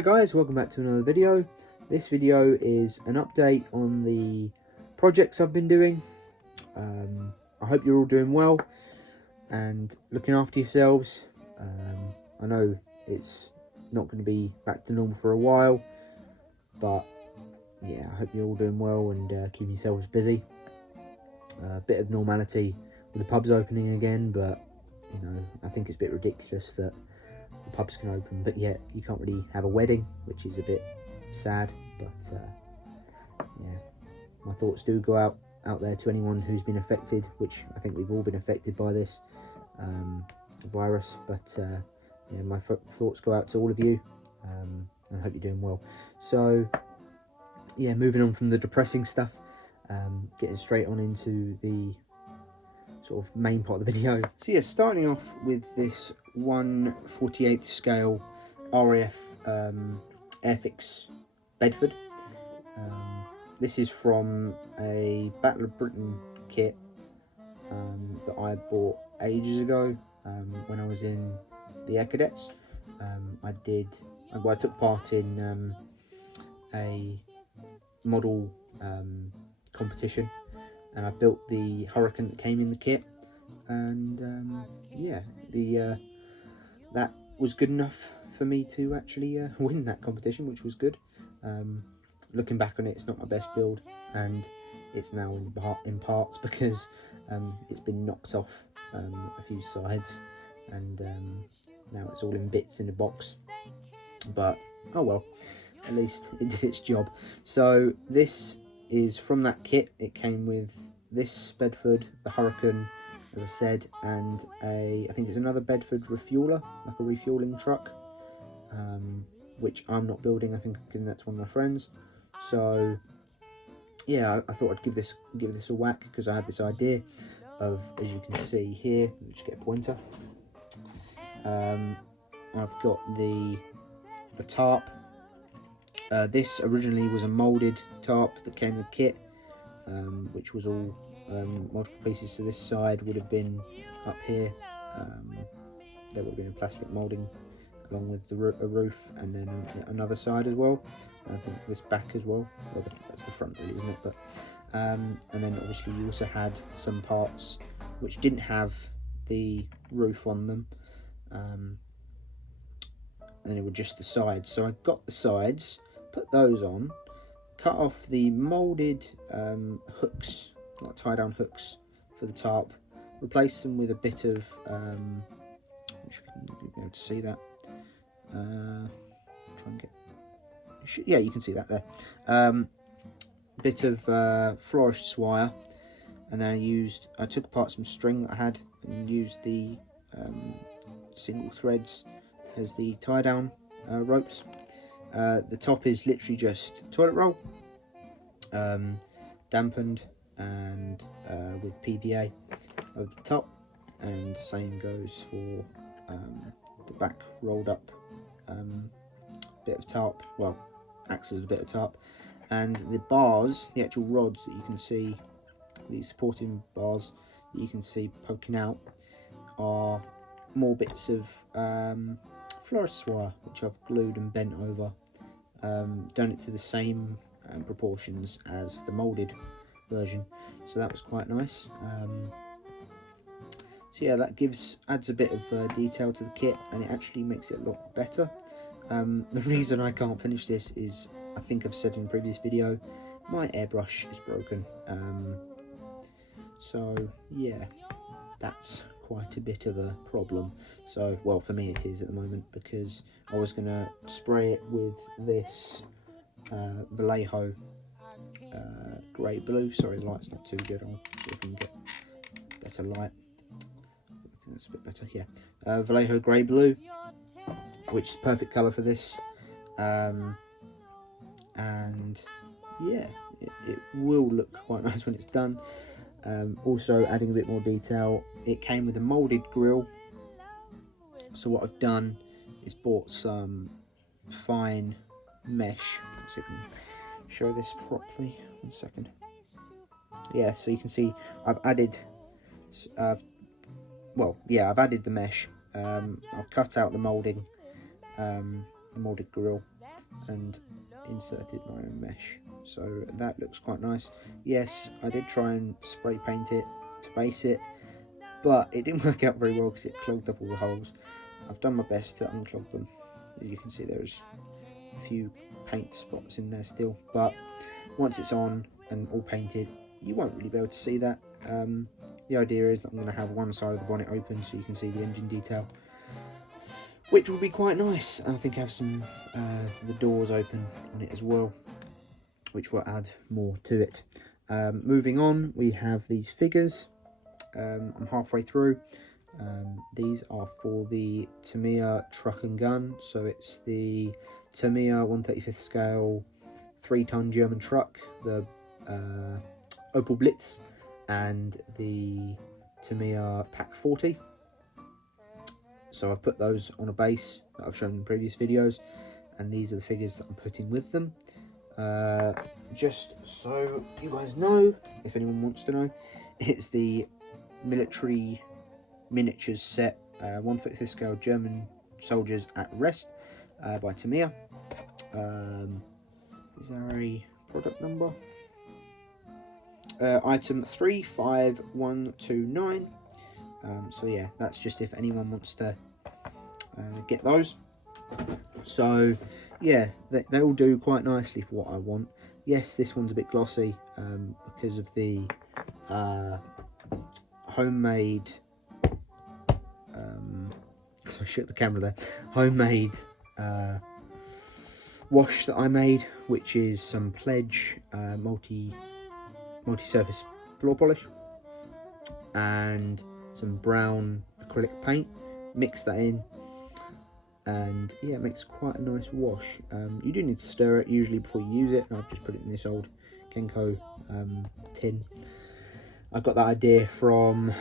Hi guys, welcome back to another video. This video is an update on the projects I've been doing. I hope you're all doing well and looking after yourselves. I know it's not going to be back to normal for a while, but yeah, I hope you're all doing well and keeping yourselves busy. A bit of normality with the pubs opening again, but you know, I think it's a bit ridiculous that the pubs can open, but yet you can't really have a wedding, which is a bit sad. But yeah, my thoughts do go out there to anyone who's been affected, which I think we've all been affected by this virus. But yeah, my thoughts go out to all of you. I hope you're doing well. So yeah, moving on from the depressing stuff, getting straight on into the sort of main part of the video. So yeah, starting off with this 1/48 scale RAF Airfix Bedford. This is from a Battle of Britain kit that I bought ages ago when I was in the Air Cadets. I took part in a model competition, and I built the Hurricane that came in the kit, and yeah, that was good enough for me to actually win that competition, which was good. Looking back on it, it's not my best build, and it's now in parts because it's been knocked off a few sides, and now it's all in bits in a box. But oh well, at least it did its job. So this is from that kit. It came with this Bedford, the Hurricane, as I said, and I think it's another Bedford refueler, like a refueling truck, which I'm not building. I think I'm giving that to one of my friends. So yeah, I thought I'd give this a whack because I had this idea of, as you can see here, let me just get a pointer. I've got a tarp. This originally was a moulded tarp that came with the kit, which was all multiple pieces. So this side would have been up here. There would have been a plastic moulding along with a roof, and then another side as well. I think this back as well. Well, that's the front really, isn't it? But and then obviously you also had some parts which didn't have the roof on them, and it were just the sides. So I got the sides, put those on, cut off the moulded hooks, like tie-down hooks for the tarp, replaced them with a bit of, which you'll be able to see that. Try and get, yeah, you can see that there. Bit of flourished wire, and then I took apart some string that I had and used the single threads as the tie-down ropes. The top is literally just toilet roll, dampened, and with PVA over the top, and same goes for the back rolled up bit of tarp, well, acts as a bit of tarp. And the bars, the actual rods that you can see, the supporting bars that you can see poking out, are more bits of florist wire, which I've glued and bent over. Done it to the same proportions as the moulded version, so that was quite nice. So yeah, that adds a bit of detail to the kit, and it actually makes it look better. The reason I can't finish this is, I think I've said in a previous video, my airbrush is broken. So yeah, that's quite a bit of a problem. So, well, for me it is at the moment, because I was going to spray it with this Vallejo grey blue. Sorry, the light's not too good. I'll see if I can get better light. I think that's a bit better, yeah. Vallejo grey blue, which is perfect colour for this. And yeah, it will look quite nice when it's done. Also adding a bit more detail, it came with a moulded grille. So what I've done is bought some fine mesh. Let's see if I can show this properly. 1 second. Yeah, so you can see I've added I've added the mesh. I've cut out the moulding, the moulded grille, and inserted my own mesh, so that looks quite nice. Yes, I did try and spray paint it to base it, but it didn't work out very well because it clogged up all the holes. I've done my best to unclog them. As you can see, there's a few paint spots in there still, but once it's on and all painted, you won't really be able to see that. The idea is that I'm going to have one side of the bonnet open so you can see the engine detail, which will be quite nice. I think I have some the doors open on it as well, which will add more to it. Moving on, we have these figures. I'm halfway through. These are for the Tamiya truck and gun, so it's the Tamiya 1/35 scale 3-ton German truck, the Opel Blitz, and the Tamiya Pack 40. So I've put those on a base that I've shown in previous videos, and these are the figures that I'm putting with them. Just so you guys know, if anyone wants to know, it's the military miniatures set, 1/35 scale German soldiers at rest, by Tamiya. Is there a product number? Item 35129. So yeah, that's just if anyone wants to get those. So yeah, they all do quite nicely for what I want. Yes, this one's a bit glossy because of the homemade, so I shook the camera there, homemade wash that I made, which is some Pledge multi-surface floor polish and some brown acrylic paint. Mix that in, and yeah, it makes quite a nice wash. You do need to stir it usually before you use it, and I've just put it in this old Kenko tin. I got that idea from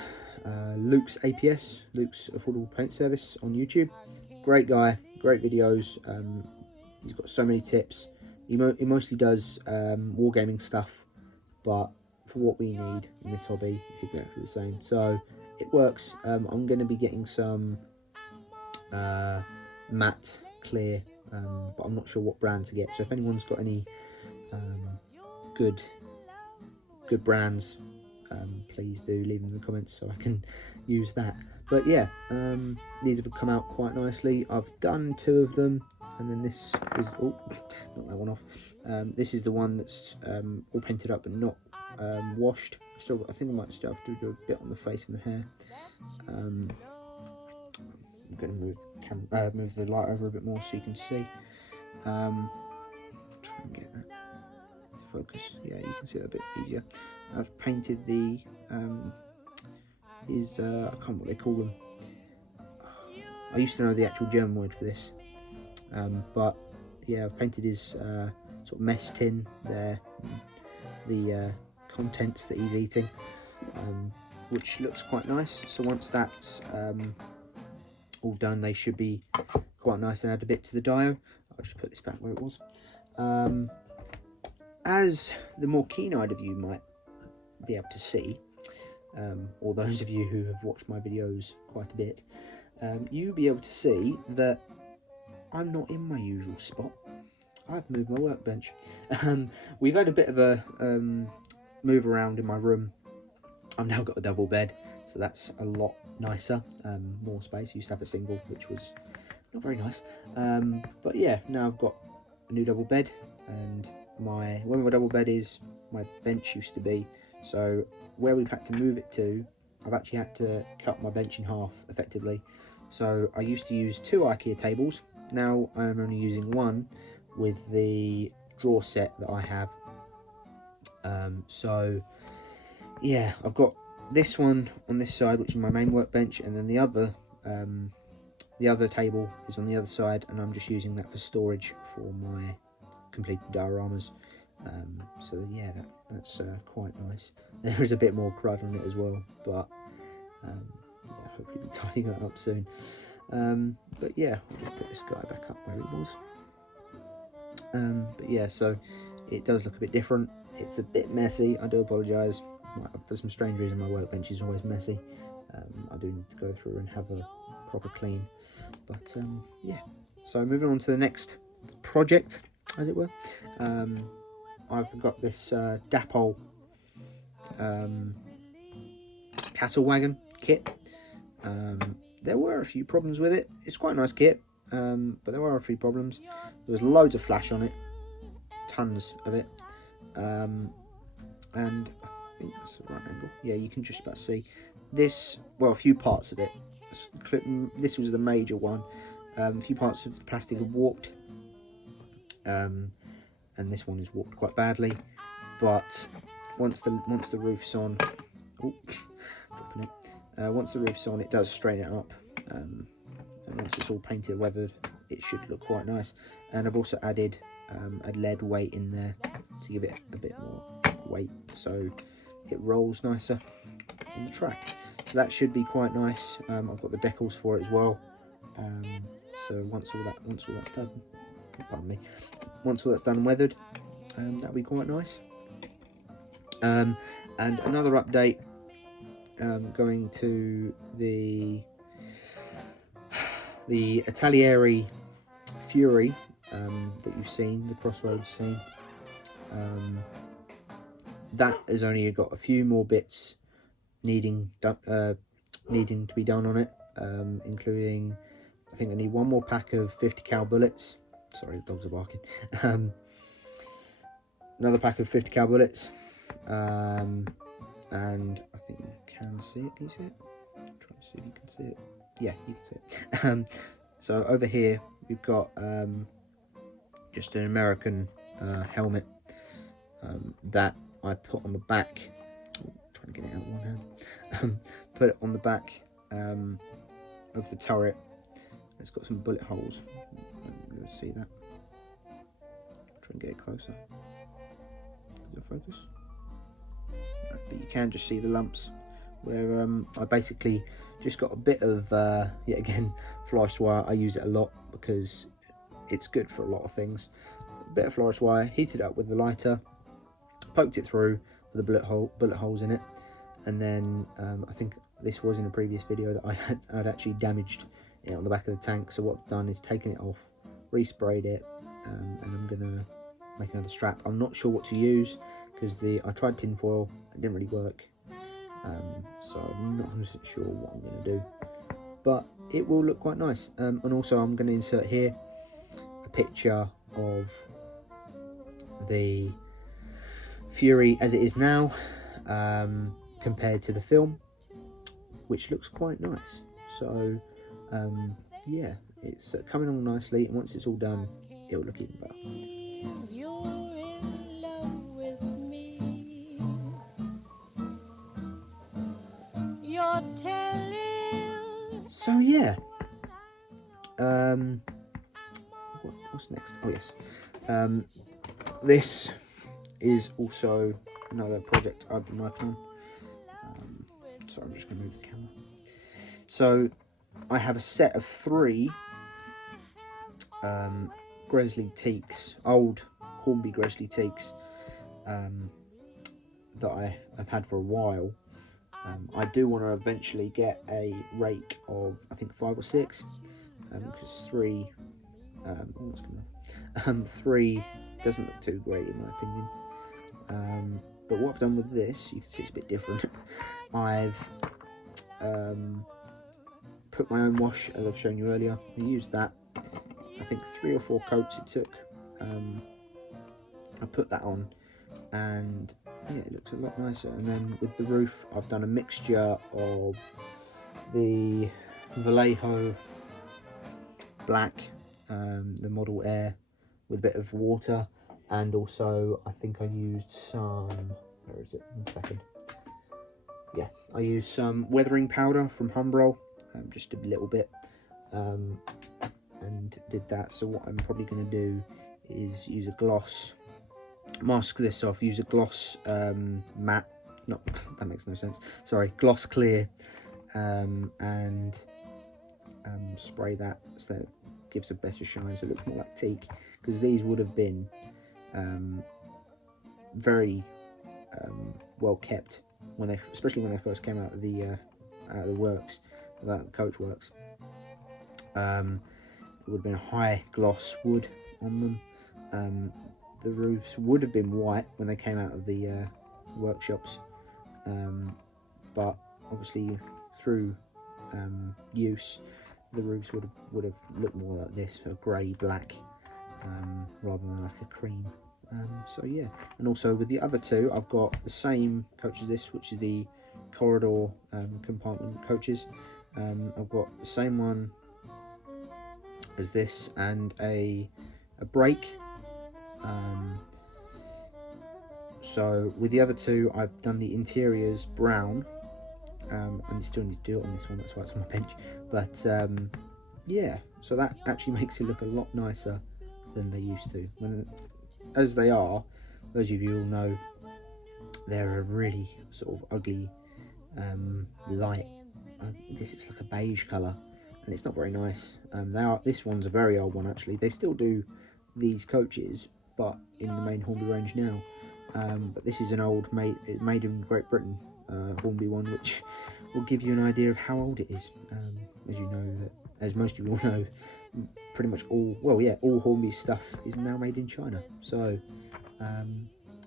Luke's APS, Luke's Affordable Paint Service on YouTube. Great guy, great videos. He's got so many tips. He mostly does wargaming stuff, but for what we need in this hobby, it's exactly the same. So it works. I'm going to be getting some matte clear, but I'm not sure what brand to get. So if anyone's got any good brands, please do leave them in the comments so I can use that. But yeah, these have come out quite nicely. I've done 2 of them, and then this is, oh, not that one off. This is the one that's all painted up and not washed. Still, I think I might still have to do a bit on the face and the hair. I'm going to move the light over a bit more so you can see. Try and get that focus. Yeah, you can see that a bit easier. I've painted the I can't remember what they call them. I used to know the actual German word for this, but yeah, I've painted his sort of mess tin there, the contents that he's eating, which looks quite nice. So once that's all done, they should be quite nice and add a bit to the dial. I'll just put this back where it was. As the more keen-eyed of you might be able to see, or those of you who have watched my videos quite a bit, you'll be able to see that I'm not in my usual spot. I've moved my workbench. We've had a bit of a move around in my room. I've now got a double bed, so that's a lot nicer, more space. I used to have a single, which was not very nice, but yeah, now I've got a new double bed, and where my double bed is, my bench used to be. So where we've had to move it to, I've actually had to cut my bench in half effectively. So I used to use 2 IKEA tables. Now I'm only using 1 with the drawer set that I have. So yeah, I've got this one on this side, which is my main workbench, and then the other table is on the other side, and I'm just using that for storage for my completed dioramas. So yeah, that's quite nice. There is a bit more crud on it as well, but yeah, hopefully be tidying that up soon. But yeah, I'll just put this guy back up where it was. But yeah, so it does look a bit different. It's a bit messy. I do apologise. For some strange reason, my workbench is always messy. I do need to go through and have a proper clean. But yeah, so moving on to the next project. as it were. I've got this Dapol cattle wagon kit. There were a few problems with it. It's quite a nice kit, but there were a few problems. There was loads of flash on it, tons of it, and I think that's the right angle. Yeah, you can just about see this. Well, a few parts of it. This was the major one. A few parts of the plastic have warped, and this one is warped quite badly. But once the roof's on, once the roof's on, it does straighten it up, and once it's all painted, weathered, it should look quite nice. And I've also added a lead weight in there to give it a bit more weight, so it rolls nicer on the track. So that should be quite nice. I've got the decals for it as well. So once all that's done, pardon me, once all that's done and weathered, that'll be quite nice. And another update, going to the Atalieri Fury that you've seen, the Crossroads scene. That has only got a few more bits needing to be done on it, including, I think I need one more pack of 50 cal bullets. Sorry, the dogs are barking. Another pack of 50 cal bullets, and I think you can see it. Can you see it? Try to see if you can see it. Yeah, you can see it. So over here we've got just an American helmet that I put on the back. Trying to get it out with one hand. Put it on the back of the turret. It's got some bullet holes. You can see that. Try and get it closer. Does it focus? No, but you can just see the lumps where I basically just got a bit of yet again flash wire. I use it a lot because it's good for a lot of things. A bit of flash wire, heated up with the lighter, poked it through with the bullet holes in it, and then I think this was in a previous video that I'd actually damaged it on the back of the tank. So what I've done is taken it off, resprayed it, and I'm gonna make another strap. I'm not sure what to use because I tried tin foil, it didn't really work, so I'm not 100% sure what I'm gonna do, but it will look quite nice. And also I'm gonna insert here a picture of the Fury as it is now, compared to the film, which looks quite nice. So yeah, it's coming along nicely, and once it's all done, it'll look even better. So yeah, what's next? Oh yes, this is also another project I've been working on. So I'm just going to move the camera. So I have a set of 3 Gresley teaks, old Hornby Gresley teaks, that I've had for a while. I do want to eventually get a rake of, I think, 5 or 6, because 3 3 doesn't look too great in my opinion. But what I've done with this, you can see it's a bit different. I've put my own wash, as I've shown you earlier. I used that, I think 3 or 4 coats it took. I put that on, and yeah, it looks a lot nicer. And then with the roof, I've done a mixture of the Vallejo black, the Model Air, with a bit of water, and also I think I used some, where is it, 1 second, yeah, I used some weathering powder from Humbrol, just a little bit, and did that. So what I'm probably going to do is use a gloss, mask this off, use a gloss matte, no, that makes no sense, sorry, gloss clear, and spray that so it gives a better shine, so it looks more like teak, because these would have been very well kept when they, especially when they first came out of the works, out of the coach works. It would have been a high gloss wood on them, The roofs would have been white when they came out of the workshops, but obviously through use, the roofs would have looked more like this, a grey black, rather than like a cream. So yeah, and also with the other two, I've got the same coach as this, which is the corridor compartment coaches. I've got the same one as this and a brake. So with the other two, I've done the interiors brown, and you still need to do it on this one, that's why it's on my bench. But yeah, so that actually makes it look a lot nicer than they used to. As they are, those of you who know, they're a really sort of ugly light, I guess it's like a beige colour, and it's not very nice. This one's a very old one actually. They still do these coaches, but in the main Hornby range now. But this is an old made in Great Britain Hornby one, which will give you an idea of how old it is. As you know, as most of you all know, pretty much all Hornby stuff is now made in China. So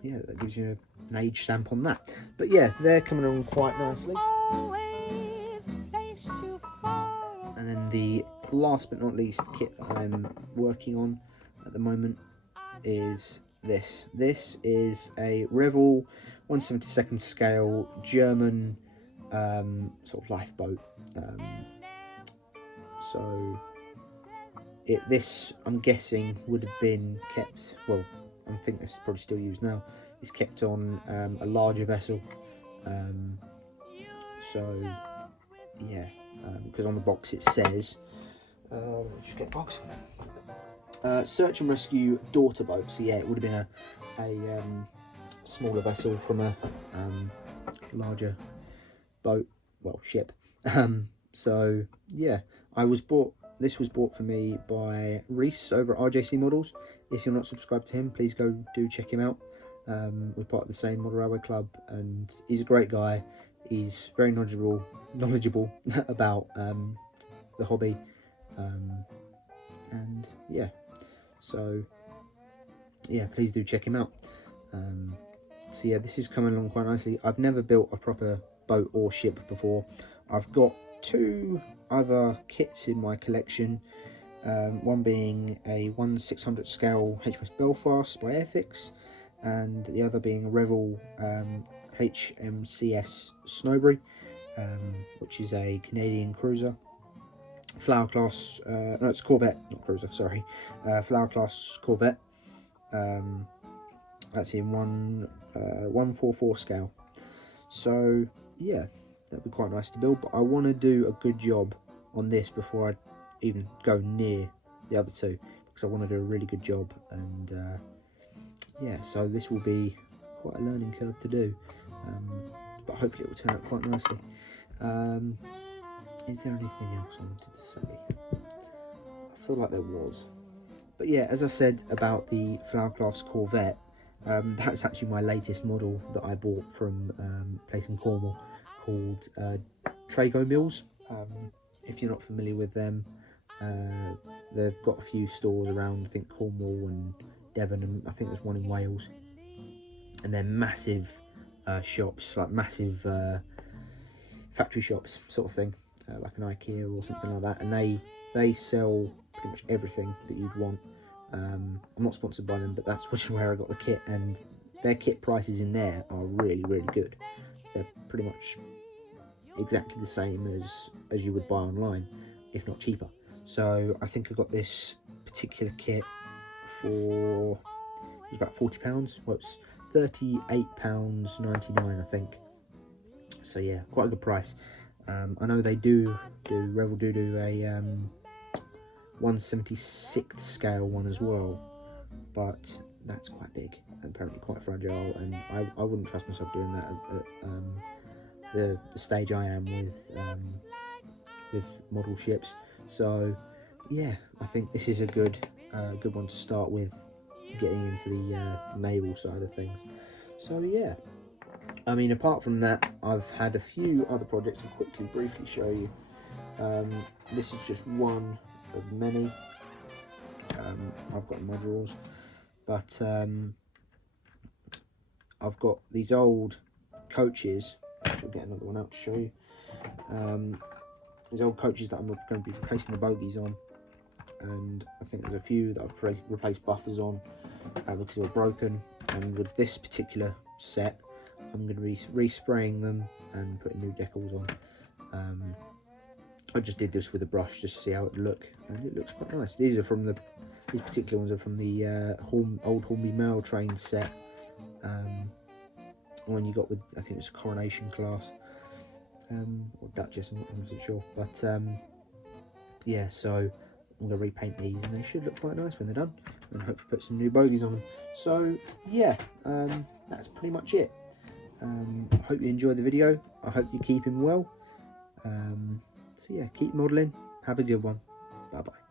yeah, that gives you an age stamp on that. But yeah, they're coming on quite nicely. And then the last but not least kit I'm working on at the moment is this. This is a Revell 1/72 scale German sort of lifeboat. So this, I'm guessing, would have been kept, well, I think this is probably still used now, it's kept on a larger vessel. So yeah, because on the box it says, just get the box, search and rescue daughter boat. So yeah, it would have been a smaller vessel from a larger boat, well, ship. So yeah, this was bought for me by Reese over at RJC Models. If you're not subscribed to him, please go do check him out. We're part of the same Model Railway Club, and he's a great guy. He's very knowledgeable about the hobby, and yeah, so yeah, please do check him out. So yeah, this is coming along quite nicely. I've never built a proper boat or ship before. I've got two other kits in my collection, one being a 1/600 scale HMS Belfast by Airfix, and the other being a Revell HMCS Snowbury, which is a Canadian cruiser, Flower class, no, it's Corvette, not cruiser, sorry, Flower class Corvette. That's in 1/44 scale. So yeah, that'd be quite nice to build, but I want to do a good job on this before I even go near the other two, because I want to do a really good job. And yeah, so this will be quite a learning curve to do, but hopefully it will turn out quite nicely. Is there anything else I wanted to say? I feel like there was, but yeah, as I said about the Flower class Corvette, that's actually my latest model that I bought from a place in Cornwall called Trago Mills. If you're not familiar with them, they've got a few stores around, I think Cornwall and Devon, and I think there's one in Wales. And they're massive shops, like massive factory shops sort of thing, like an IKEA or something like that. And they sell pretty much everything that you'd want. I'm not sponsored by them, but that's which is where I got the kit, and their kit prices in there are really, really good. They're pretty much exactly the same as you would buy online, if not cheaper. So I think I got this particular kit for, it was about £40. Well, it's £38.99, I think. So yeah, quite a good price. I know they Revell do a 1/76 scale one as well, but that's quite big and apparently quite fragile, and I wouldn't trust myself doing that at the stage I am with model ships. So yeah, I think this is a good one to start with, getting into the naval side of things. So yeah, I mean, apart from that, I've had a few other projects I'll quickly briefly show you. This is just one of many I've got in my drawers. but I've got these old coaches. I'll get another one out to show you. These old coaches that I'm going to be replacing the bogies on, and I think there's a few that I've replaced buffers on because they were broken. And with this particular set, I'm going to be respraying them and putting new decals on. I just did this with a brush just to see how it would look, and it looks quite nice. These particular ones are from the old Hornby Mail Train set. One you got with, I think it's a Coronation class, or Duchess, I'm not really sure, but yeah, so I'm going to repaint these, and they should look quite nice when they're done, and hopefully put some new bogies on them. So yeah, that's pretty much it. I hope you enjoyed the video. I hope you're keeping well. So yeah, keep modelling. Have a good one. Bye bye.